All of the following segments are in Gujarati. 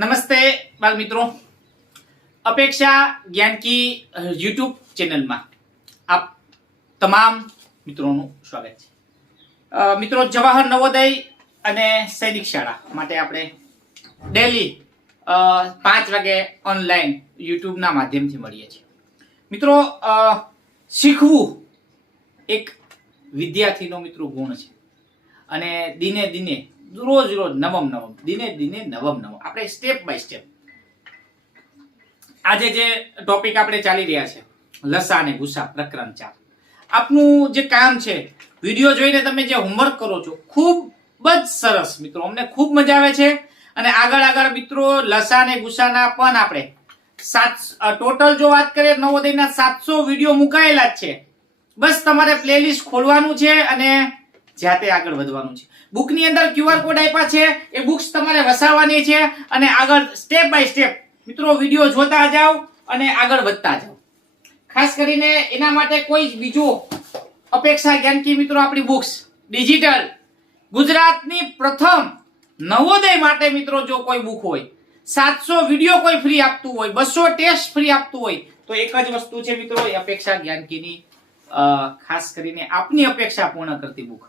નમસ્તે બાળ મિત્રો, અપેક્ષા જ્ઞાન કી યુટ્યુબ ચેનલમાં આપ તમામ મિત્રોનું સ્વાગત છે। મિત્રો, જવાહર નવોદય અને સૈનિક શાળા માટે આપણે ડેલી 5 વાગે ઓનલાઈન યુટ્યુબના માધ્યમથી મળીએ છીએ। મિત્રો, શીખવું એક વિદ્યાર્થીનો મિત્રો ગુણ છે અને દિને દિને રોજ રોજ નવમ દિને દિને નવમ આપણે સ્ટેપ બાય સ્ટેપ આજે જે ટોપિક આપણે ચાલી રહ્યા છે લસા અને ગુસા પ્રકરણ 4, આપનું જે કામ છે વિડિયો જોઈને તમે જે હોમવર્ક કરો છો ખૂબ જ સરસ મિત્રો, અમને ખૂબ મજા આવે છે। અને આગળ મિત્રો લસા અને ગુસાના પણ આપણે ટોટલ જો વાત કરીએ નવોદયના 700 વિડિયો મુકાયેલા જ છે। બસ તમારે પ્લેલિસ્ટ ખોલવાનું છે અને જાતે આગળ વધવાનું છે। બુકની અંદર QR કોડ આપ્યા છે, એ બુક્સ તમારે વસાવવાની છે અને આગળ સ્ટેપ બાય સ્ટેપ મિત્રો વિડિયો જોતા જાઓ અને આગળ વધતા જાઓ। ખાસ કરીને એના માટે કોઈ બીજો અપેક્ષા જ્ઞાન કી મિત્રો આપણી બુક્સ ડિજિટલ ગુજરાતની પ્રથમ નવોદય માટે મિત્રો જો કોઈ બુક હોય, 700 વિડિયો કોઈ ફ્રી આપતું હોય, 200 ટેસ્ટ ફ્રી આપતું હોય તો એક જ વસ્તુ છે મિત્રો, એ અપેક્ષા જ્ઞાન કીની ખાસ કરીને આપની અપેક્ષા પૂર્ણ કરતી બુક।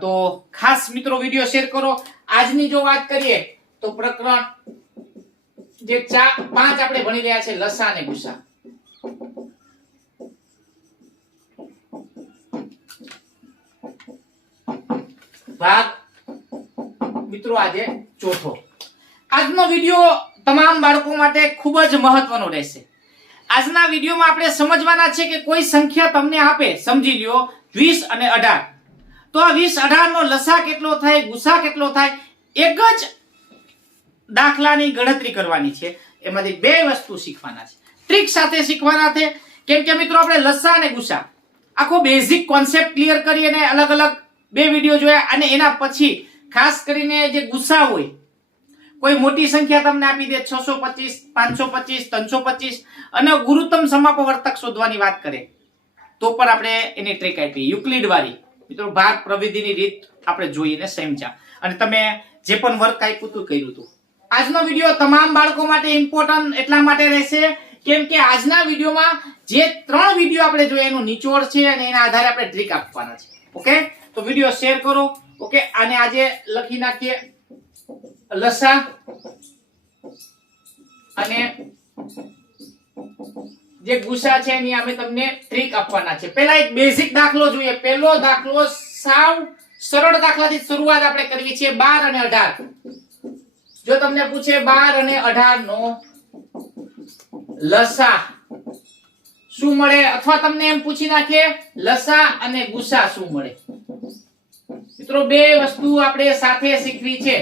તો ખાસ મિત્રો વિડિયો શેર કરો। આજની જો વાત કરીએ તો પ્રકરણ જે 5 આપણે ભણી રહ્યા છે લસા અને ગુસા। ભાગ મિત્રો આજે ચોથો। આજનો વિડિયો તમામ બાળકો માટે ખૂબ જ મહત્વનો રહેશે। આજના વિડિયોમાં આપણે સમજવાના છે કે કોઈ સંખ્યા તમને આપે, સમજી લ્યો 20 અને 18, તો આ 20 18 નો લસા કેટલો થાય, ગુસા કેટલો થાય, એક જ દાખલાની ગણતરી કરવાની છે। એમાંથી બે વસ્તુ શીખવાના છે, ટ્રિક સાથે શીખવાના છે। કેમ કે મિત્રો આપણે લસા અને ગુસા આખો બેઝિક કોન્સેપ્ટ ક્લિયર કરી અને અલગ અલગ બે વિડિયો જોયા અને એના પછી ખાસ કરીને જે ગુસા હોય, કોઈ મોટી સંખ્યા તમને આપી દે 625 525 325 અને ગુરુત્તમ સમાપવર્તક શોધવાની વાત કરે તો પણ આપણે એની ટ્રિક આપી યુક્લિડ વાળી મિત્રો, ભાગ પ્રવિધિની રીત આપણે જોઈને સમજ્યા અને તમે જે પણ વર્ક આપ્યું હતું કર્યું હતું। આજનો વિડિયો તમામ બાળકો માટે ઇમ્પોર્ટન્ટ એટલા માટે રહેશે કેમ કે આજના વિડિયોમાં જે 3 વિડિયો આપણે જોયા એનું નિચોડ છે અને એના આધારે આપણે ટ્રિક આપવાના છે। ઓકે, તો વિડિયો શેર કરો। ઓકે, અને આજે લખી નાખીએ લસા અને જે ગુસા છે એની અમે તમને ટ્રિક આપવાના છે। પહેલા એક બેઝિક દાખલો જોઈએ। પહેલો દાખલો સાવ સરળ દાખલાથી શરૂઆત આપણે કરવી છે, 12 અને 18। જો તમને પૂછે 12 અને 18 નો લસા શું મળે, અથવા તમને એમ પૂછી નાખે લસા અને ગુસા શું મળે, મિત્રો બે વસ્તુ આપણે સાથે શીખવી છે।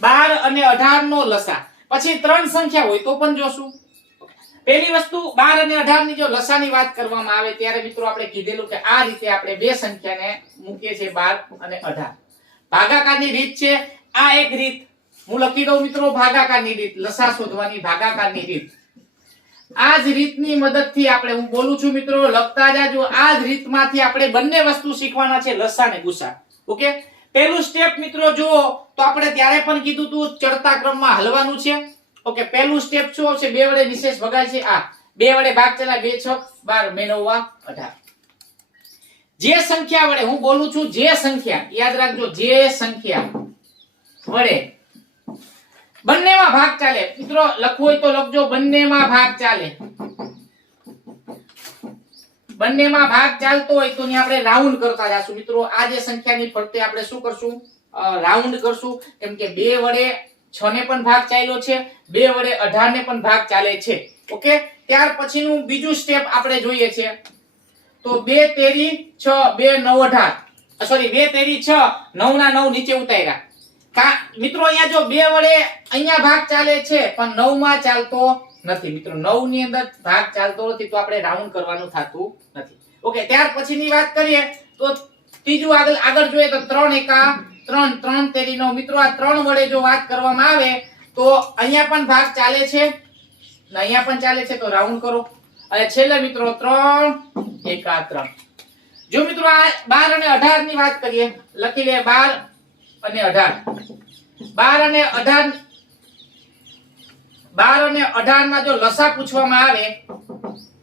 12 અને 18 નો લસા, પછી 3 સંખ્યા હોય તો પણ જોશું। પહેલી વસ્તુ 12 અને 18 ની જો લસાની વાત કરવામાં આવે ત્યારે મિત્રો આપણે કીધેલું કે આ રીતે આપણે બે સંખ્યાને મૂકીએ છીએ 12 અને 18। ભાગાકારની રીત છે આ, એક રીત હું લખી દઉં મિત્રો, ભાગાકારની રીત, લસા શોધવાની ભાગાકારની રીત। આ જ રીતની મદદથી આપણે, હું બોલું છું મિત્રો લખતા જાજો, આ જ રીતમાંથી આપણે બંને વસ્તુ શીખવાના છે લસા અને ગુસા। ઓકે, પહેલું સ્ટેપ મિત્રો જો તો આપણે ત્યારે પણ કીધું હતું ચડતા ક્રમમાં હલવાનું છે। ઓકે, પહેલું સ્ટેપ શું આવશે, 2 વડે નિશેષ ભગાય છે, આ 2 વડે ભાગ ચલાય, 2 6 12 2 9 18। જે સંખ્યા વડે, હું બોલું છું જે સંખ્યા, યાદ રાખજો જે સંખ્યા વડે બંનેમાં ભાગ ચાલે, મિત્રો લખવું હોય તો લખજો બંનેમાં ભાગ ચાલે, બંનેમાં ભાગ ચાલતો હોય તો આપણે રાઉન્ડ કરતા જાશું મિત્રો। આ જે સંખ્યાની ફરતે આપણે શું કરશું, રાઉન્ડ કરશું, કેમ કે 2 વડે 6 ને પણ ભાગ ચાલ્યો છે, 2 વડે 18 ને પણ ભાગ ચાલે છે। ઓકે, ત્યાર પછીનું બીજું સ્ટેપ આપણે જોઈએ છે તો 2 તેરી 6 2 9 18, સોરી 2 તેરી 6 9 ના 9 નીચે ઉતાર્યા। મિત્રો અહીંયા જો 2 વડે અહીંયા ભાગ ચાલે છે પણ 9 માં ચાલતો નથી મિત્રો, 9 ની અંદર ભાગ ચાલતો નથી તો આપણે રાઉન્ડ કરવાનું થતું નથી। ઓકે, ત્યાર પછીની વાત કરીએ તો ત્રીજું આગળ જોઈએ તો 3 એકા 3 3 તેરી 9 મિત્રો, આ 3 વડે જો વાત કરવામાં આવે તો અહીંયા પણ ભાગ ચાલે છે ને અહીંયા પણ ચાલે છે તો રાઉન્ડ કરો। અને છેલ્લે મિત્રો 3 એકા 3। જો મિત્રો આ 12 અને 18 ની વાત કરીએ, લખી લે 12 અને 18, 12 અને 18 12 અને 18 માં જો લસા પૂછવામાં આવે,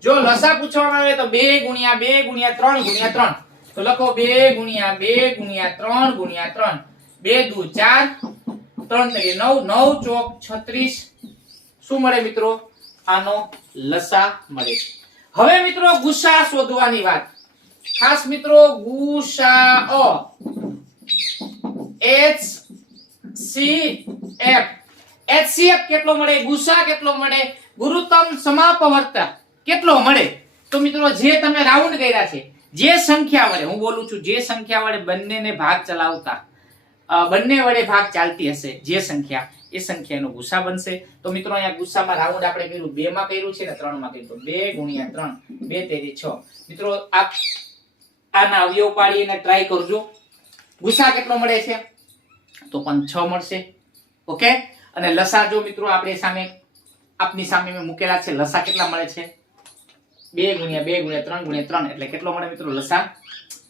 જો લસા પૂછવામાં આવે તો 2 ગુણ્યા 2 ગુણ્યા 3 ગુણ્યા 3. તો લખો 2 ગુણ્યા 2 ગુણ્યા 3 ગુણ્યા 3. 2 દુ 4, 3 તરી 9, 9 ચોક 36. શું મળે મિત્રો? આનો લસા મળે છે. હવે મિત્રો ગુસા શોધવાની વાત. ખાસ મિત્રો ગુસાઅ HCF. HCF કેટલો મળે? ગુસા કેટલો મળે? ગુરુત્તમ સમાપવર્તા કેટલો મળે? તો મિત્રો જે તમે રાઉન્ડ કર્યા છે, જે સંખ્યા વડે, હું બોલું છું, જે સંખ્યા વડે બંનેને ભાગ ચલાવતા, બંને વડે ભાગ ચાલતી હશે જે સંખ્યા, એ સંખ્યાનો ગુસા બનશે. તો મિત્રો અહીંયા ગુસામાં રાઉન્ડ આપણે કર્યું, 2 માં કર્યું છે ને 3 માં કર્યું. 2 ગુણ્યા 3, 2 તેરી 6. મિત્રો આના અવયવ પાડીને ટ્રાય કરજો. ગુસા કેટલો મળે છે? તો પણ 6 મળશે. ઓકે. અને લસા જો મિત્રો આપણે સામે, આપની સામે મેં મૂકેલા છે, લસા કેટલા મળે છે? 2 ગુણ્યા 2 ગુણ્યા 3 ગુણ્યા 3 એટલે કેટલો મળે મિત્રો? લસા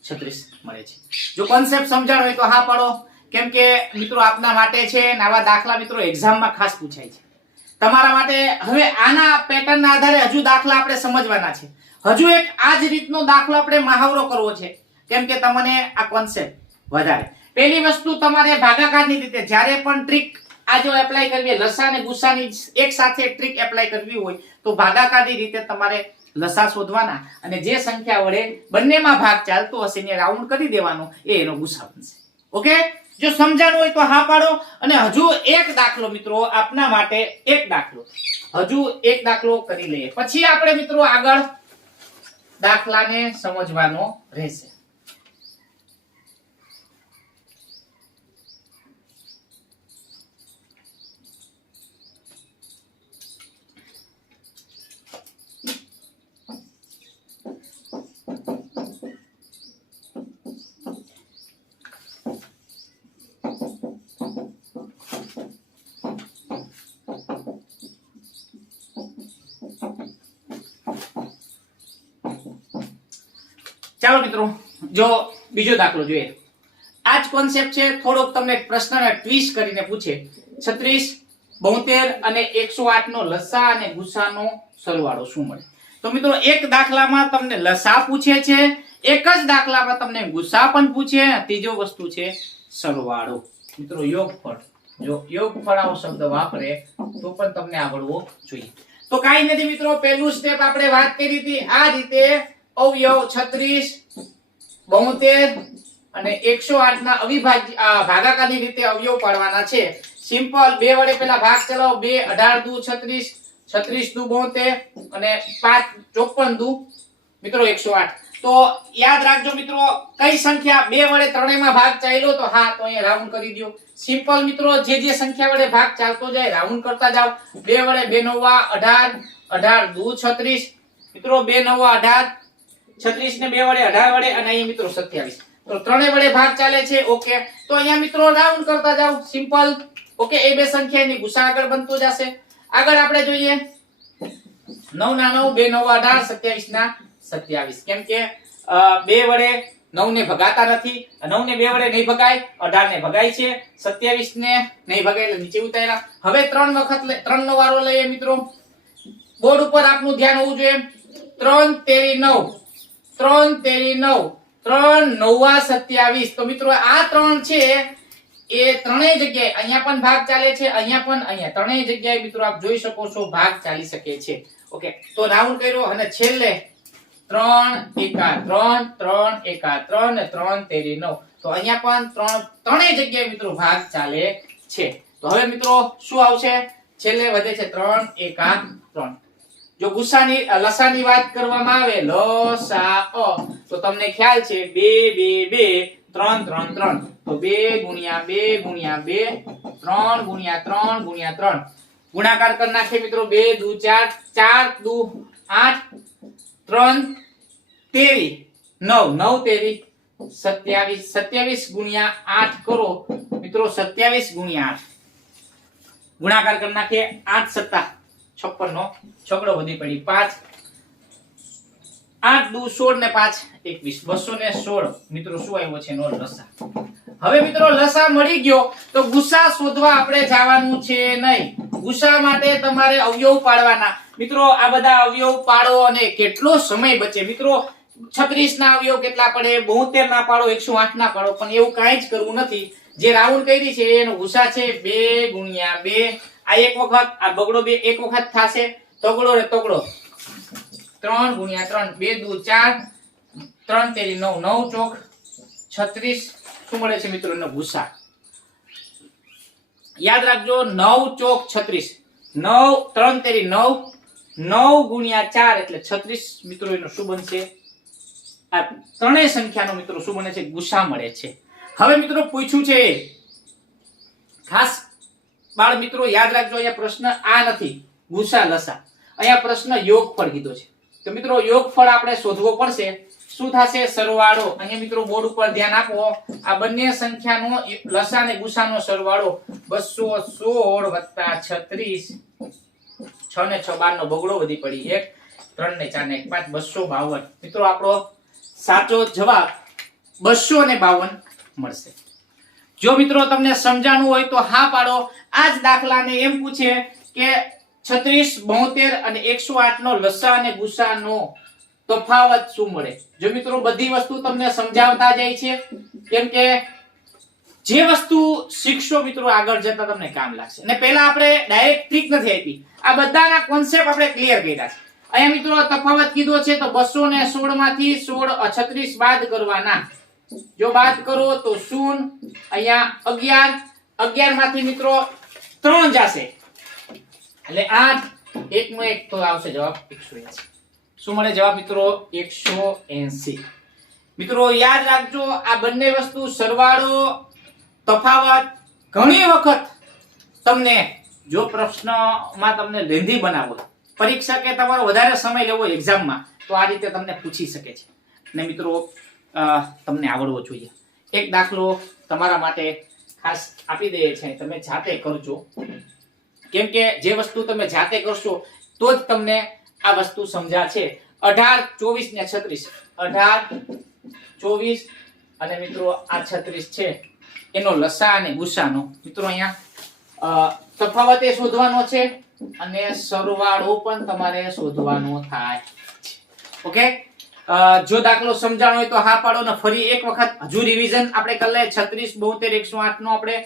36 મળે છે. જો કોન્સેપ્ટ સમજાણો હોય તો હા પાડો, કેમ કે મિત્રો આપના માટે છે ને આવા દાખલા મિત્રો એક્ઝામમાં ખાસ પૂછાય છે તમારા માટે. હવે આના પેટર્નના આધારે હજુ દાખલા આપણે સમજવાના છે. હજુ એક આ જ રીતનો દાખલો આપણે મહાવરો કરવો છે, કેમ કે તમને આ કોન્સેપ્ટ વધારે. પહેલી વસ્તુ તમારે ભાગાકારની રીતે જ્યારે પણ ટ્રીક આ જો એપ્લાય કરવી, લસા અને ગુસાની એક સાથે ટ્રીક એપ્લાય કરવી હોય તો ભાગાકારની રીતે તમારે લસા શોધવાના અને જે સંખ્યા વડે બંનેમાં ભાગ ચાલતો હશે એને રાઉન્ડ કરી દેવાનો, એ એનો ગુસા બનશે. ઓકે. જો સમજાણું હોય તો હા પાડો. અને હજુ એક દાખલો મિત્રો આપના માટે, એક દાખલો, હજુ એક દાખલો કરી લઈએ, પછી આપણે મિત્રો આગળ દાખલાને સમજવાનો રહેશે. ચાલો મિત્રો જો બીજો દાખલો જોઈએ. આ જ કોન્સેપ્ટ છે, થોડોક તમને પ્રશ્નને ટ્વિસ્ટ કરીને પૂછે. 36, 72 અને 108 નો લસા અને ગુસાનો સરવાળો શું મળે? તો મિત્રો એક દાખલામાં તમને લસા પૂછે છે, એક જ દાખલામાં તમને ગુસા પણ પૂછે, ત્રીજો વસ્તુ છે સરવાળો. મિત્રો યોગફળ, જો યોગફળ આવો શબ્દ વાપરે તો પણ તમને આવડવો જોઈએ. તો કાઈ નથી મિત્રો, પહેલું સ્ટેપ આપણે વાત કરી હતી આ રીતે અવયવ 36, 72 અને 108 ના અવિભાજ્ય ભાગાકારની રીતે અવયવ પાડવાના છે. સિમ્પલ. 2 વડે પેલા ભાગ ચલાવો. 2 18 દુ 36, 36 દુ 72 અને 5 54 દુ મિત્રો 108. તો યાદ રાખજો મિત્રો, કઈ સંખ્યા 2 વડે ત્રણેયમાં ભાગ ચાલ્યો તો હા, તો અહીંયા રાઉન્ડ કરી દો. સિમ્પલ મિત્રો, જે સંખ્યા વડે ભાગ ચાલતો જાય રાઉન્ડ કરતા જાવ. 2 વડે 2 નવા 18, 18 દુ 36 મિત્રો 2 નવા 18, 36 ને 2 વડે 18 વડે અને અહીંયા મિત્રો 27. તો ત્રણેય વડે ભાગ ચાલે છે. ઓકે. તો અહીંયા મિત્રો રાઉન્ડ કરતા જાવ. સિમ્પલ. ઓકે. એ બે સંખ્યાની ગુસા આગળ બનતો જશે. આગળ આપણે જોઈએ 9 ના 9, 2 નવા 18, 27 ના 27. કેમ કે 2 વડે 9 ને ભગાતા નથી, 9 ને 2 વડે નહીં ભગાય, 18 ને ભગાય છે, 27 ને નહીં ભગાય એટલે નીચે ઉતાર્યા. હવે 3 વખત 3 નો વારો લઈએ મિત્રો. બોર્ડ ઉપર આપનું ધ્યાન હોવું જોઈએ. 3 તેરી 9, 3 તેરી 9, 3 9 27. તો મિત્રો આ 3 છે એ ત્રણેય જગ્યાએ અહીંયા પણ ભાગ ચાલે છે, અહીંયા પણ, અહીંયા ત્રણેય જગ્યાએ મિત્રો આપ જોઈ શકો છો ભાગ ચાલી શકે છે. ઓકે. તો રાઉન્ડ કર્યો અને છેલ્લે 3 એકા 3, 3 એકા 3 ને 3 તેરી 9. તો અહીંયા પણ ત્રણેય જગ્યાએ મિત્રો ભાગ ચાલે છે. તો હવે મિત્રો શું આવશે? છેલ્લે વધે છે 3 એકા 3. જો ગુસાની લસાની વાત કરવામાં આવે, લસા તો તમને ખ્યાલ છે 2 2 2 3 3 3. તો 2 ગુણ્યા 2 ગુણ્યા 2, 3 ગુણ્યા 3 ગુણ્યા 3. ગુણાકાર કરી નાખીએ મિત્રો. 2 દુ 4, 4 દુ 8, 3 તેરી 9, 9 તેરી 27. 27 ગુણ્યા 8 કરો મિત્રો. 27 ગુણ્યા 8 ગુણાકાર કરી નાખીએ. 8 સત્તા 56 નો છગડો વધી પડી 5, 8 દુ 16 ને 5 21. 216 મિત્રો શું આવ્યો છે? નો લસા. હવે મિત્રો લસા મળી ગયો તો ગુસા શોધવા આપણે જવાનું છે નહીં. ગુસા માટે તમારે અવયવ પાડવાના. મિત્રો આ બધા અવયવ પાડો અને કેટલો સમય બચે. મિત્રો 36 ના અવયવ કેટલા પડે, 72 ના પાડો, 108 ના પાડો, પણ એવું કાંઈ જ કરવું નથી. જે રાઉન્ડ કરી છે એનો ગુસા છે 2 ગુણ્યા 2. આ એક વખત, આ બગડો 2 એક વખત થાશે, તગડો ને તગડો 3 ગુણ્યા 3, 2 દુ 4, 3 તેરી 9, 9 ચોક 36. શું મળે છે મિત્રો એનો ગુસા? યાદ રાખજો 9 ચોક 36, 9 3 તેરી 9, 9 ગુણ્યા 4 એટલે 36. મિત્રો એનો શું બનશે? આ ત્રણેય સંખ્યાનો મિત્રો શું બને છે? ગુસા મળે છે. હવે મિત્રો પૂછ્યું છે, ખાસ બાળ મિત્રો યાદ રાખજો, અહીંયા પ્રશ્ન આ નથી ગુસા લસા, અહીંયા પ્રશ્ન યોગફળ કીધો છે. તો મિત્રો યોગફળ આપણે શોધવો પડશે. શું થશે? સરવાળો. અહીંયા મિત્રો બોર્ડ ઉપર ધ્યાન આપો, આ બંને સંખ્યાનો લસા અને ગુસાનો સરવાળો 216 વત્તા 36, 6 ને 6 12 નો બગડો વધી પડી 1, 3 ને 4 ને 1 5, 252. મિત્રો આપણો સાચો જવાબ 252 મળશે. જો મિત્રો તમને સમજાણું હોય તો હા પાડો. આ જ દાખલાને એમ પૂછે કે 36, 72 અને 108 નો લસા અને ગુસાનો તફાવત શું મળે. જો મિત્રો બધી વસ્તુ તમને સમજાવતા જાય છે, કેમ કે જે વસ્તુ શીખશો મિત્રો આગળ જતા તમને કામ લાગશે. અને પહેલા આપણે ડાયરેક્ટ ટ્રીક નથી આપી, આ બધાના કોન્સેપ્ટ આપણે ક્લિયર કર્યા છે. અહીંયા મિત્રો તફાવત કીધો છે તો 216 માંથી 36 બાદ કરવાના. જો બાદ કરો તો 0, અહીંયા 11, 11 માંથી મિત્રો 3 જશે એટલે 8, 1 નો 1 તો આવશે જવાબ 180. શું મળે જવાબ મિત્રો? 180. મિત્રો યાદ રાખજો, આ બંને વસ્તુ સરવાળો તફાવત ઘણી વખત તમને જો પ્રશ્નમાં તમને લેન્ધી બનાવો, પરીક્ષા કે તમારો વધારે સમય લેવો એક્ઝામમાં, તો આ રીતે તમને પૂછી શકે છે. અને મિત્રો તમને આવડવો જોઈએ. એક દાખલો તમારા માટે ખાસ આપી દઈએ છે, તમે જાતે કરજો, કેમ કે જે વસ્તુ તમે જાતે કરશો તો જ તમને આ વસ્તુ સમજાશે. 18, 24 ને 36, 18, 24 અને મિત્રો આ 36 છે એનો લસા અને ગુસાનો મિત્રો અહીંયા તફાવત એ શોધવાનો છે અને સરવાળો પણ તમારે શોધવાનો થાય છે. ઓકે, જો દાખલો સમજાણો હોય તો હા પાડો ને ફરી એક વખત હજુ રિવિઝન આપણે કરી લઈએ. 36, 72, 108 નો આપણે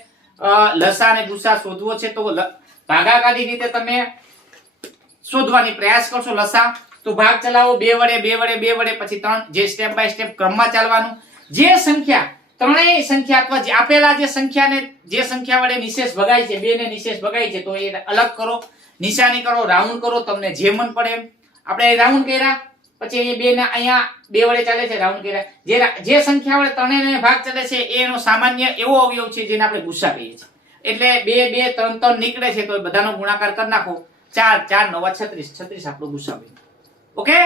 લસા અને ગુસા શોધવો છે તો ભાગાકારની રીતે તમે શોધવાની પ્રયાસ કરશો. લસા તો ભાગ ચલાવો 2 વડે 2 વડે 2 વડે પછી 3, જે સ્ટેપ બાય સ્ટેપ ક્રમમાં ચાલવાનું. જે સંખ્યા ત્રણેય સંખ્યા અથવા જે આપેલા જે સંખ્યાને જે સંખ્યા વડે નિશેષ ભગાય છે, 2 ને નિશેષ ભગાય છે તો એ અલગ કરો, નિશાની કરો, રાઉન્ડ કરો, તમને જે મન પડે એમ. આપણે રાઉન્ડ કર્યા પછી અહીંયા 2 વડે ચાલે છે, રાઉન્ડ કર્યા. જે સંખ્યા વડે ત્રણેયને ભાગ ચાલે છે એનો સામાન્ય એવો અવયવ છે જેને આપણે ગુસા કહીએ છીએ. એટલે 2 2 3 3 નીકળે છે તો એ બધાનો ગુણાકાર કરી નાખો. 4 4 9 36, 36 આપણો ગુસા બન્યો. ઓકે,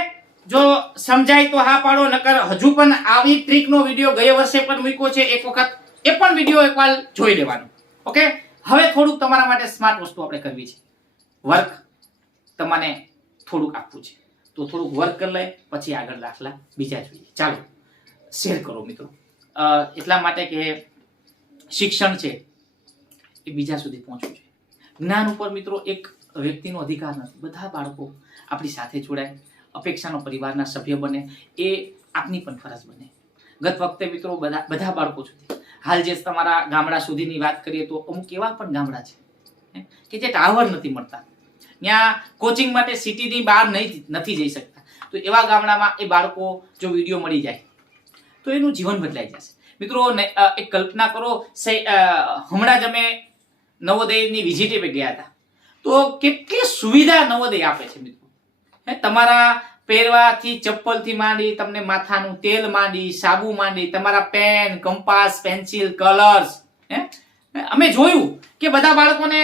જો સમજાય તો હા પાડો, નકર હજુ પણ આવી ટ્રીક નો વિડિયો ગયા વર્ષે પણ મૂક્યો છે, એક વખત એ પણ વિડિયો એકવાર જોઈ લેવાનો. ઓકે, હવે થોડુંક તમારા માટે સ્માર્ટ વસ્તુ આપણે કરવી છે. વર્ક તમને થોડુંક આપવું છે તો થોડુંક વર્ક કરી લે, પછી આગળ દાખલા બીજા જોઈએ. ચાલો શેર કરો મિત્રો, એટલા માટે કે શિક્ષણ છે એ બીજા સુધી પહોંચવું છે. જ્ઞાન ઉપર મિત્રો એક વ્યક્તિનો અધિકાર નથી. બધા બાળકો આપણી સાથે જોડાય, અપેક્ષાનો પરિવારના સભ્ય બને, એ આપની પણ ફરજ બને. ગત વખતે મિત્રો બધા બાળકો સુધી, હાલ જે તમારા ગામડા સુધીની વાત કરીએ તો અમુક એવા પણ ગામડા છે કે જે ટાવર નથી મળતા, ત્યાં કોચિંગ માટે સિટીની બહાર નથી જઈ શકતા. તો એવા ગામડામાં એ બાળકો જો વિડીયો મળી જાય તો એનું જીવન બદલાઈ જશે. મિત્રો એક કલ્પના કરો, હમણાં જ અમે નવોદયની વિઝિટે પે ગયા હતા તો કેટલી સુવિધા નવોદય આપે છે મિત્રો. તમારા પહેરવાથી ચપ્પલથી માંડી, તમને માથાનું તેલ માંડી, સાબુ માંડી, તમારા પેન, કંપાસ, પેન્સિલ, કલર્સ. અમે જોયું કે બધા બાળકોને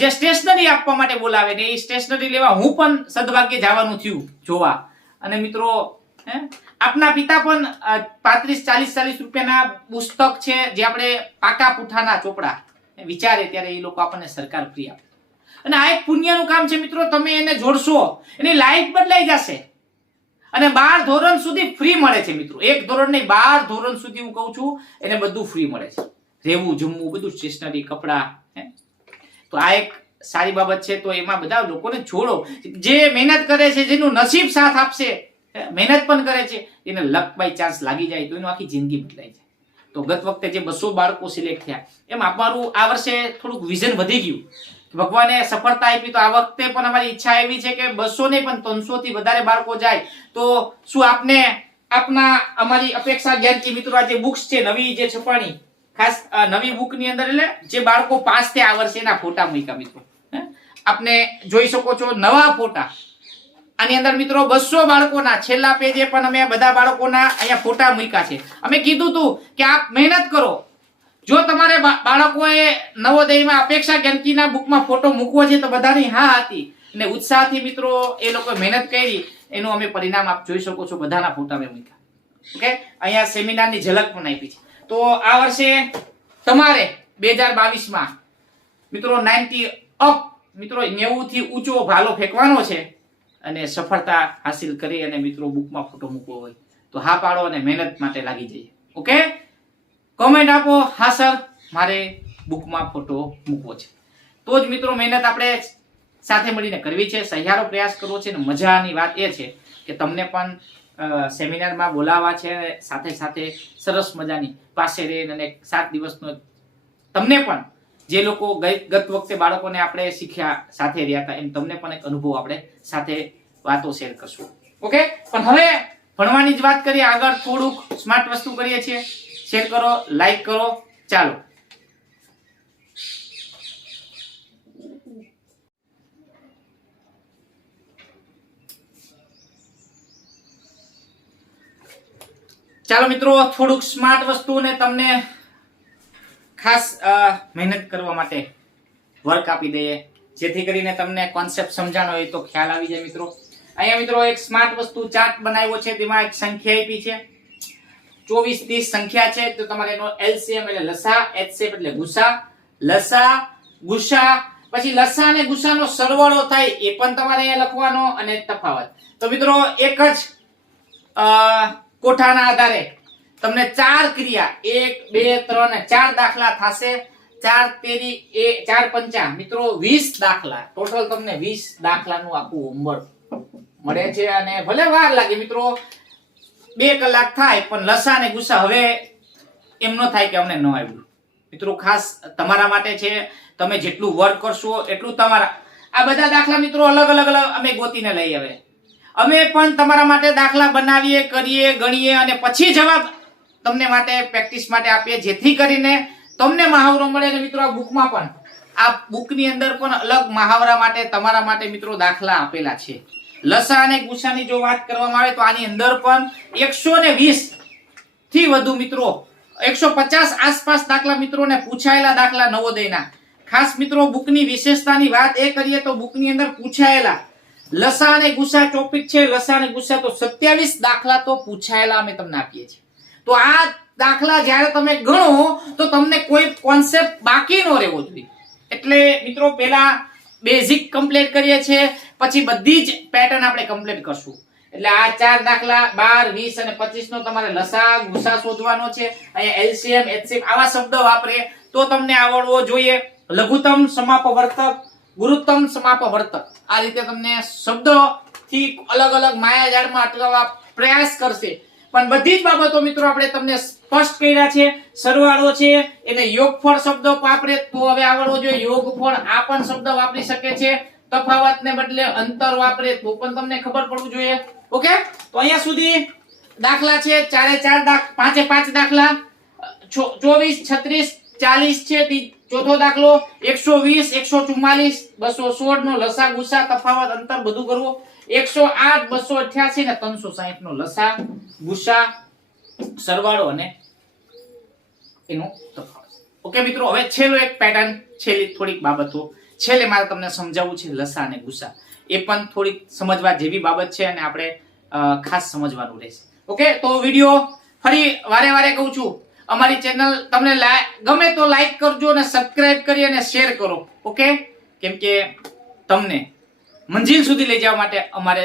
જે સ્ટેશનરી આપવા માટે બોલાવે ને એ સ્ટેશનરી લેવા હું પણ સદભાગ્ય જવાનું થયું જોવા. અને મિત્રો આપના પિતા પણ 35 40 રૂપિયાના પુસ્તક છે જે આપણે પાકા પુઠાના ચોપડા વિચારે ત્યારે એ લોકો આપણને સરકાર ફ્રી આપે. અને આ એક પુણ્યનું કામ છે મિત્રો. તમે એને જોડશો, એની લાઈફ બદલાઈ જશે. અને 12 ધોરણ સુધી ફ્રી મળે છે મિત્રો. 1 ધોરણ નહીં, 12 ધોરણ સુધી હું કહું છું એને બધું ફ્રી મળે છે. રહેવું, જમવું, બધું સ્ટેશનરી, કપડા. તો આ એક સારી બાબત છે. તો એમાં બધા લોકોને જોડો, જે મહેનત કરે છે, જેનું નસીબ સાથ આપશે, મહેનત પણ કરે છે, એને લક બાય ચાન્સ લાગી જાય તો એનું આખી જિંદગી બદલાઈ જાય. તો ગત વખતે જે 200 બાળકો સિલેક્ટ થયા, એમ અમારું આ વર્ષે થોડુંક વિઝન વધી ગયું. ભગવાને સફળતા આપી તો આ વખતે પણ અમારી ઈચ્છા એવી છે કે 200 નહીં પણ 300 થી વધારે બાળકો જાય. તો શું આપને અમારી અપેક્ષા જ્ઞાનથી મિત્રો આ જે બુક્સ છે નવી જે છપાણી, ખાસ નવી બુક ની અંદર એટલે જે બાળકો પાસ થયા આ વર્ષે એના ફોટા મૂક્યા મિત્રો. આપને જોઈ શકો છો નવા ફોટા આની અંદર મિત્રો 200 બાળકોના છેલ્લા પેજે પણ અમે બધા બાળકોના અહીંયા ફોટા મૂક્યા છે. અમે કીધું હતું કે આપ મહેનત કરો. જો તમારે બાળકોએ નવોદયમાં અપેક્ષા જ્ઞાનકીના બુકમાં ફોટો મૂકવો છે તો બધાની હા હતી અને ઉત્સાહથી મિત્રો એ લોકોએ મહેનત કરી, એનું અમે પરિણામ આપ જોઈ શકો છો. બધાના ફોટા મેં મૂક્યા. ઓકે, અહીંયા સેમિનારની ઝલક પણ આપી છે. તો આ વર્ષે તમારે 2022માં મિત્રો 90 અપ મિત્રો 90 થી ઊંચો ભાલો ફેંકવાનો છે અને સફળતા હાસિલ કરી અને મિત્રો બુકમાં ફોટો મૂકવો હોય તો હા પાડો અને મહેનત માટે લાગી જઈએ. ઓકે, કોમેન્ટ આપો, હા સર મારે બુકમાં ફોટો મૂકવો છે. તો જ મિત્રો મહેનત આપણે સાથે મળીને કરવી છે, સહિયારો પ્રયાસ કરવો છે. અને મજાની વાત એ છે કે તમને પણ સેમિનારમાં બોલાવવા છે, સાથે સાથે સરસ મજાની પાસે રહીને અને 7 દિવસનો તમને પણ જે લોકો ગત વખતે બાળકોને આપણે શીખ્યા સાથે રહ્યા હતા એમ તમને પણ એક અનુભવ આપણે સાથે વાતો શેર કરશું. ઓકે, પણ હવે ભણવાની જ વાત કરીએ, આગળ થોડુંક સ્માર્ટ વસ્તુ કરીએ છીએ. શેર કરો, લાઈક કરો, ચાલો. ચાલો મિત્રો, થોડુંક સ્માર્ટ વસ્તુ ને તમને ખાસ મહેનત કરવા માટે વર્ક આપી દઈએ, જેથી કરીને તમને કોન્સેપ્ટ સમજાણો હોય તો ખ્યાલ આવી જાય મિત્રો. અહીંયા મિત્રો એક સ્માર્ટ વસ્તુ ચાર્ટ બનાવ્યો છે, તેમાં એક સંખ્યા આપી છે 24 30 સંખ્યા છે. તો તમારે એનો એલસીએમ એટલે લસા, એચસીએફ એટલે ગુસા, લસા ગુસા, પછી લસા અને ગુસાનો સરવાળો થાય એ પણ તમારે અહીંયા લખવાનો અને તફાવત. તો મિત્રો એક જ કોઠાના આધારે તમને 4 ક્રિયા 1 2 3 અને 4 દાખલા થશે. 4 તેરી 4 પંચા મિત્રો 20 દાખલા, ટોટલ તમને 20 દાખલાનું આખું હોમવર્ક મળે છે. અને ભલે વાર લાગે મિત્રો, 2 કલાક થાય, પણ લસા અને ગુસા હવે એમ ન થાય કે અમને ન આવ્યું. મિત્રો ખાસ તમારા માટે છે, તમે જેટલું વર્ક કરશો એટલું તમારા. આ બધા દાખલા મિત્રો અલગ અલગ અમે ગોતીને લઈ આવે, અમે પણ તમારા માટે દાખલા બનાવીએ, કરીએ, ગણીએ અને પછી જવાબ તમને માટે પ્રેક્ટિસ માટે આપીએ, જેથી કરીને તમને મહાવરો મળે. અને મિત્રો આ બુકમાં પણ, આ બુકની અંદર પણ અલગ મહાવરા માટે તમારા માટે મિત્રો દાખલા આપેલા છે. લસા અને ગુસાની જો વાત કરવામાં આવે તો આની અંદર પણ 120 થી વધુ મિત્રો 150 આસપાસ દાખલા મિત્રોને પૂછાયેલા દાખલા નવોદયના. ખાસ મિત્રો બુકની વિશેષતાની વાત એ કરીએ તો બુકની અંદર પૂછાયેલા લસા અને ગુસા ટોપિક છે. લસા અને ગુસા તો 27 દાખલા તો પૂછાયેલા અમે તમને આપીએ છીએ. તો આ દાખલા જ્યારે તમે ગણો તો તમને કોઈ કોન્સેપ્ટ બાકી ન રહેવો જોઈએ. એટલે મિત્રો પહેલા બેઝિક કમ્પ્લીટ કરીએ છીએ, પછી બધી જ પેટર્ન આપણે કમ્પ્લીટ કરશું. એટલે આ 4 દાખલા 12 20 અને 25 નો તમારે લસા ગુસા શોધવાનો છે. અહીંયા એલસીએમ એચસીએફ આવા શબ્દ વાપરે તો તમને આવડવો જોઈએ. લઘુત્તમ સમાપવર્તક, ગુરુત્તમ સમાપવર્તક, આ રીતે તમને શબ્દોથી અલગ અલગ માયાજાળમાં અટકાવવા પ્રયાસ કરશે. પણ બધી જ બાબતો મિત્રો આપણે તમને સ્પષ્ટ કર્યા છે. સરવાળો છે એને યોગફળ શબ્દ વાપરે તો હવે આવડવો જોઈએ. યોગફળ આ પણ શબ્દ વાપરી શકે છે. તફાવતને બદલે અંતર વાપરે તો પણ તમને ખબર પડવું જોઈએ. ઓકે, તો અહીંયા સુધી દાખલા છે, 4 5 દાખલા 24 36 40 છે. ચોથો દાખલો 120 144 216 નો લસા ગુસા તફાવત અંતર બધું કરવું. 108 288 ને 360 નો લસા ગુસા સરવાળો અને એનો તફાવત. ઓકે મિત્રો, હવે છેલ્લો એક પેટર્ન, છેલ્લી થોડીક બાબતો છેલ્લે મારે તમને સમજાવવું છે. લસા અને ગુસા એ પણ થોડીક સમજવા જેવી બાબત છે અને આપણે ખાસ સમજવાનું રહેશે. ઓકે, તો વિડિયો ફરી વારે વારે કહું છું, અમારી ચેનલ તમને ગમે તો લાઈક કરજો અને સબસ્ક્રાઇબ કરી અને શેર કરો. ઓકે, કેમ કે તમને મંજિલ સુધી લઈ જવા માટે અમારે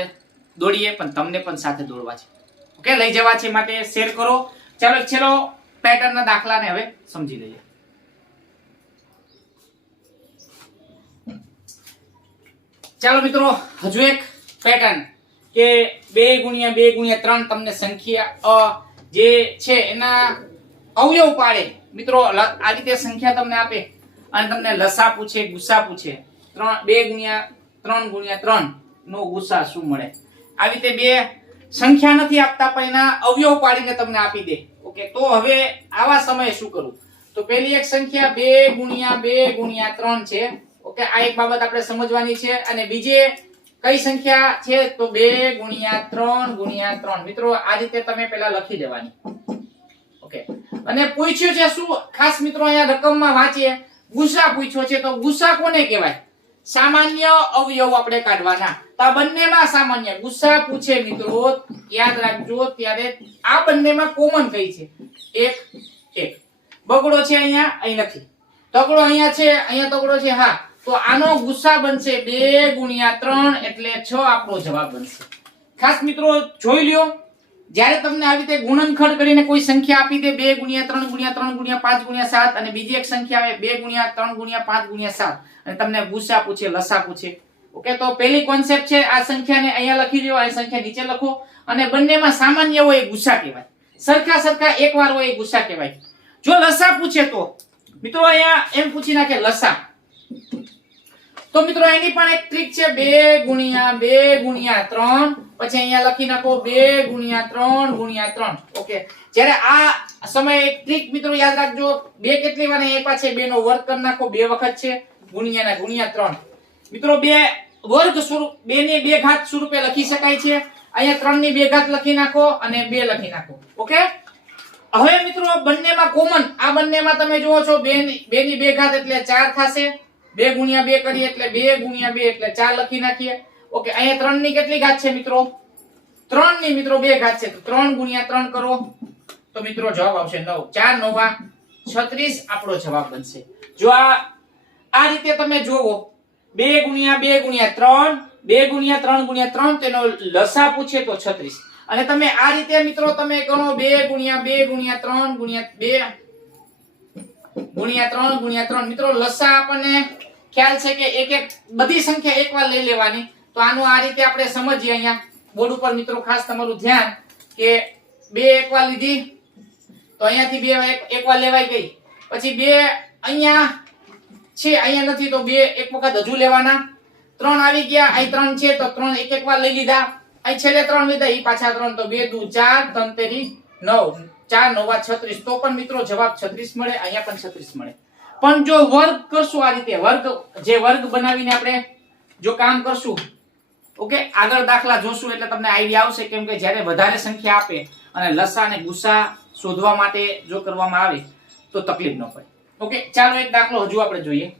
દોડીએ પણ તમને પણ સાથે દોડવા છે. ઓકે, લઈ જવા છે માટે શેર કરો. ચાલો છેલ્લો પેટર્નના દાખલાને હવે સમજી લઈએ. ચાલો મિત્રો હજુ એક પેટર્ન કે 2 ગુણ્યા 2 ગુણ્યા 3 તમને સંખ્યા જે છે એના અવયવ પાડે મિત્રો આ રીતે સંખ્યા તમને આપે અને તમને લસા પૂછે ગુસા પૂછે 2 ગુણ્યા 3 ગુણ્યા 3 નો ગુસા શું મળે આવી રીતે બે સંખ્યા નથી આપતા પણ એના અવયવ પાડીને તમને આપી દે ઓકે તો હવે આવા સમયે શું કરવું તો પહેલી એક સંખ્યા 2 ગુણ્યા 2 ગુણ્યા 3 છે ઓકે આ એક બાબત આપણે સમજવાની છે અને બીજે કઈ સંખ્યા છે તો 2 ગુણ્યા 3 ગુણ્યા 3 મિત્રો આ રીતે તમે પહેલા લખી દેવાની ઓકે અને પૂછ્યું છે શું ખાસ મિત્રો અહીંયા રકમમાં વાંચીએ ગુસા પૂછ્યો છે તો ગુસા કોને કહેવાય સામાન્ય અવયવ આપણે કાઢવાના તો આ બંનેમાં સામાન્ય ગુસા પૂછે મિત્રો યાદ રાખજો ત્યારે આ બંનેમાં કોમન કઈ છે 1 બગડો છે અહીંયા અહીં નથી તગડો અહીંયા છે અહીંયા તગડો છે હા તો આનો ગુસા બનશે 2 ગુણ્યા 3 એટલે 6 આપણો જવાબ બનશે ખાસ મિત્રો જોઈ લ્યો જ્યારે તમને આવી રીતે ગુણનખંડ કરીને કોઈ સંખ્યા આપી દે 2 ગુણ્યા 3 ગુણ્યા 3 ગુણ્યા 5 ગુણ્યા 7 અને બીજી એક સંખ્યા આવે 2 ગુણ્યા 3 ગુણ્યા 5 ગુણ્યા 7 અને તમને ગુસા પૂછે લસા પૂછે ઓકે તો પહેલી કોન્સેપ્ટ છે આ સંખ્યાને અહીંયા લખી દો આ સંખ્યા નીચે લખો અને બંનેમાં સામાન્ય હોય એ ગુસા કહેવાય સરખા એકવાર હોય એ ગુસા કહેવાય જો લસા પૂછે તો મિત્રો અહીંયા એમ પૂછી નાખે લસા તો મિત્રો એની પણ એક ટ્રીક છે 2 ગુણ્યા 3 પછી અહીંયા લખી નાખો 2 ગુણ્યા 3 ગુણ્યા 3 ઓકે જ્યારે આ સમય એક ટ્રીક મિત્રો યાદ રાખજો 2 કેટલી વાર અહીં આપ્યા છે 2 નો વર્ગ કરી નાખો 2 વખત છે ગુણ્યા ના ગુણ્યા 3 મિત્રો 2 વર્ગ સ્વરૂપ 2 ની 2 ઘાત સ્વરૂપે લખી શકાય છે અહીંયા 3 ની 2 ઘાત લખી નાખો અને 2 લખી નાખો ઓકે હવે મિત્રો બંનેમાં કોમન આ બંનેમાં તમે જુઓ છો 2 ની 2 ઘાત એટલે 4 થશે 2 ગુણ્યા 2 કરીએ એટલે 2 ગુણ્યા 2 એટલે 4 લખી નાખીએ ઓકે અહીંયા 3 ની કેટલી ઘાત છે મિત્રો 3 ની મિત્રો 2 ઘાત છે તો 3 ગુણ્યા 3 કરો તો મિત્રો જવાબ આવશે 9 4 9 36 આપણો જવાબ બનશે જો આ રીતે તમે જોવો 2 ગુણ્યા 2 ગુણ્યા 3 2 ગુણ્યા 3 ગુણ્યા 3 તેનો લસા પૂછે તો 36 અને તમે આ રીતે મિત્રો તમે ગણો 2 ગુણ્યા 2 ગુણ્યા 3 ગુણ્યા 2 ગુણ્યા 3 ગુણ્યા 3 મિત્રો લસા આપણને ખ્યાલ છે કે એક બધી સંખ્યા એકવાર લઈ લેવાની તો આનું આ રીતે આપણે સમજીએ અહીંયા બોર્ડ ઉપર મિત્રો ખાસ તમારું ધ્યાન કે 2 એકવાર લીધી તો અહીંયાથી 2 એકવાર લેવાઈ ગઈ પછી 2 અહીંયા છે અહીંયા નથી તો 2 એક વખત હજુ લેવાના 3 આવી ગયા અહીં 3 છે તો 3 એક વાર લઈ લીધા અહીં છેલ્લે 3 લીધા ઈ પાછા 3 તો 2 દુ 4 3 તેરી 9 4 9 36 તો પણ મિત્રો જવાબ 36 મળે અહીંયા પણ 36 મળે પણ જો વર્ગ કરશું આ રીતે વર્ગ બનાવીને આપણે જો કામ કરશું ઓકે આગળ દાખલા જોશું એટલે તમને આઈડિયા આવશે કેમ કે જ્યારે વધારે સંખ્યા આપે અને લસા અને ગુસા શોધવા માટે જો કરવામાં આવે તો તકલીફ ન પડે ઓકે ચાલો એક દાખલો હજુ આપણે જોઈએ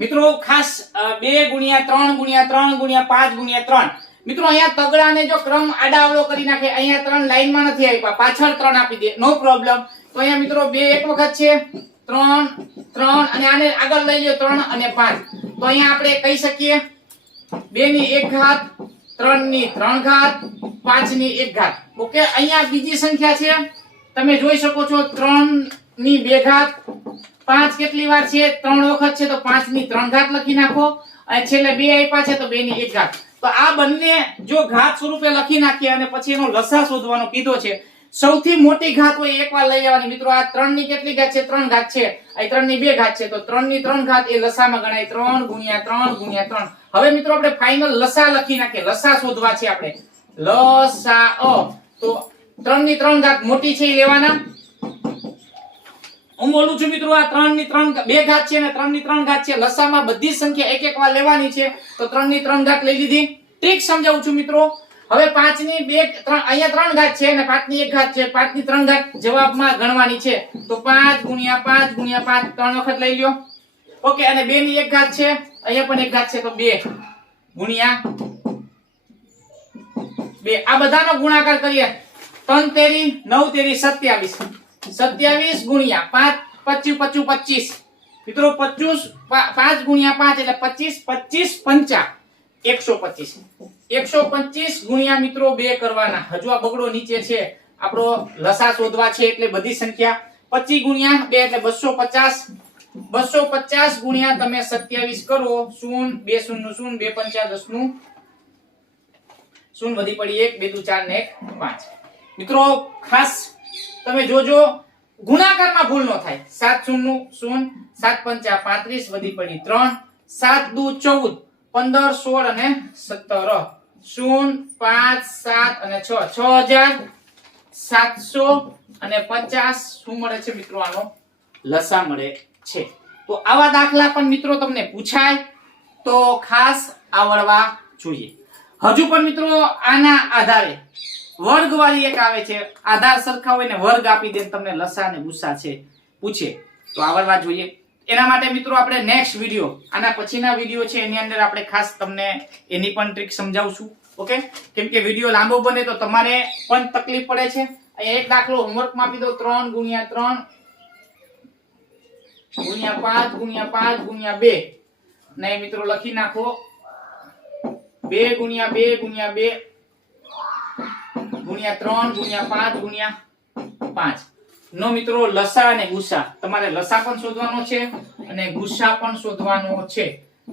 મિત્રો ખાસ 2 ગુણ્યા 3 ગુણ્યા 3 ગુણ્યા 5 ગુણ્યા 3 મિત્રો અહીંયા તગડાને જો ક્રમ આડાઅવળો કરી નાખે અહીંયા 3 લાઈનમાં નથી આપ્યા પાછળ 3 આપી દે નો પ્રોબ્લેમ તો અહીંયા મિત્રો 2 એક વખત છે 3 અને આને આગળ લઈ લ્યો 3 અને 5 તો અહીંયા આપણે કહી શકીએ 2 ની 1 ઘાત 3 ની 3 ઘાત 5 ની 1 ઘાત ઓકે અહીંયા બીજી સંખ્યા છે તમે જોઈ શકો છો 3 ની 2 ઘાત 5 કેટલી વાર છે 3 વખત છે તો 5 ની 3 ઘાત લખી નાખો અને છેલ્લે 2 આપ્યા છે તો 2 ની 1 ઘાત તો આ બંને જો ઘાત સ્વરૂપે લખી નાખીએ અને પછી એનો લસા શોધવાનો કીધો છે સૌથી મોટી ઘાત હોય એકવાર લઈ લેવાની મિત્રો આ 3 ની કેટલી ઘાત છે 3 ઘાત છે અહીં 3 ની 2 ઘાત છે તો 3 ની 3 ઘાત એ લસામાં ગણાય 3 ગુણ્યા 3 ગુણ્યા 3 હવે મિત્રો આપણે ફાઇનલ લસા લખી નાખીએ લસા શોધવા છે આપણે લસા તો 3 ની 3 ઘાત મોટી છે એ લેવાના હું બોલું છું મિત્રો આ 3 ની 3 2 ઘાત છે અને 3 ની 3 ઘાત છે લસામાં બધી સંખ્યા એક એક વાર લેવાની છે તો 3 ની 3 ઘાત લઈ લીધી ટ્રીક સમજાવું છું મિત્રો હવે 5 ની 2 3 અહીંયા 3 ઘાત છે અને 5 ની 1 ઘાત છે 5 ની 3 ઘાત જવાબમાં ગણવાની છે તો 5 ગુણ્યા 5 ગુણ્યા 5 3 વખત લઈ લ્યો ઓકે અને 2 ની 1 ઘાત છે અહીંયા પણ 1 ઘાત છે તો 2 ગુણ્યા 2 આ બધાનો ગુણાકાર કરીએ 3 તેરી 9 તેરી 27 27 ગુણ્યા 5 25 25 મિત્રો 25 5 ગુણ્યા 5 એટલે 25 25 50 125 ગુણ્યા મિત્રો 2 કરવાના હજુ આ બગડો નીચે છે આપણો લસા શોધવા છે એટલે બધી સંખ્યા 25 ગુણ્યા 2 એટલે 250 250 ગુણ્યા તમે 27 કરો, શૂન્ય 2 શૂન્ય શૂન્ય 2 પંચા 10 નું શૂન્ય વધી પડી 1 2 દુ 4 ને 1 5. મિત્રો ખાસ તમે જોજો ગુણાકારમાં ભૂલ ન થાય. 7 શૂન્ય શૂન્ય 7 પંચા 35 વધી પડી 3 7 દુ 14 15 16 અને 17 શૂન્ય 5 7 અને 6 6750 શું મળે છે મિત્રો? આનો લસા મળે છે. તો આવા દાખલા પણ મિત્રો તમને પૂછાય તો ખાસ આવડવા જોઈએ. હજુ પણ મિત્રો આના આધારે વર્ગવાળી એક આવે છે, આધાર સરખા હોય ને વર્ગ આપી દે તમને લસા અને ગુસા છે પૂછે તો આવડવા જોઈએ. એના માટે મિત્રો આપણે નેક્સ્ટ વિડિયો, આના પછીના વિડિયો છે એની અંદર આપણે ખાસ તમને એની પણ ટ્રીક સમજાવશું. ઓકે, કેમ કે વિડિયો લાંબો બને તો તમારે પણ તકલીફ પડે છે. અહીંયા એક દાખલો હોમવર્કમાં આપી દો 3 ગુણ્યા 3 ગુણ્યા 5 ગુણ્યા 5 ગુણ્યા 2 ને મિત્રો લખી નાખો 2 ગુણ્યા 2 ગુણ્યા 2 ગુણ્યા 3 ગુણ્યા 5 ગુણ્યા 5 નો મિત્રો લસા અને ગુસા તમારે લસા પણ શોધવાનો છે અને ગુસા પણ શોધવાનો છે.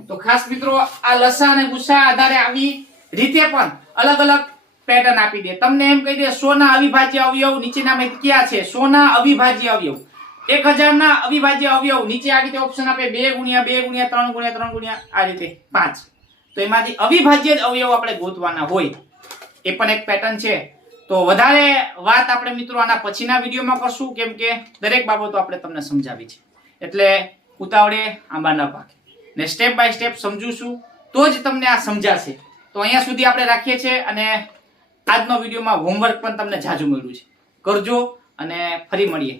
તો ખાસ મિત્રો આ લસા અને ગુસા આધારે આવી રીતે પણ અલગ અલગ પેટર્ન આપી દે. તમને એમ કહી દે 100 ના અવિભાજ્ય અવયવ નીચેનામાંથી કયા છે? 100 ના અવિભાજ્ય અવયવ. 1000 ના અવિભાજ્ય અવયવ નીચે આ રીતે ઓપ્શન આપે 2 ગુણ્યા 2 ગુણ્યા 3 ગુણ્યા 3 ગુણ્યા આ રીતે 5. તો એમાંથી અવિભાજ્ય અવયવ આપણે ગોતવાના હોય. એ પણ એક પેટર્ન છે. તો વધારે વાત આપણે મિત્રો આના પછીના વિડીયોમાં કરશું, કેમ કે દરેક બાબતો આપણે તમને સમજાવી છે. એટલે ઉતાવળે આંબા ન પાકે ને સ્ટેપ બાય સ્ટેપ સમજુશું તો જ તમને આ સમજાશે. તો અહીંયા સુધી આપણે રાખીએ છીએ અને આજનો વિડીયોમાં હોમવર્ક પણ તમને જાજુ મળ્યું છે. કરજો અને ફરી મળીએ.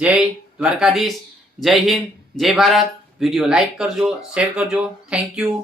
જય દ્વારકાધીશ, જય હિન્દ, જય ભારત. વિડીયો લાઈક કરજો, શેર કરજો. Thank you.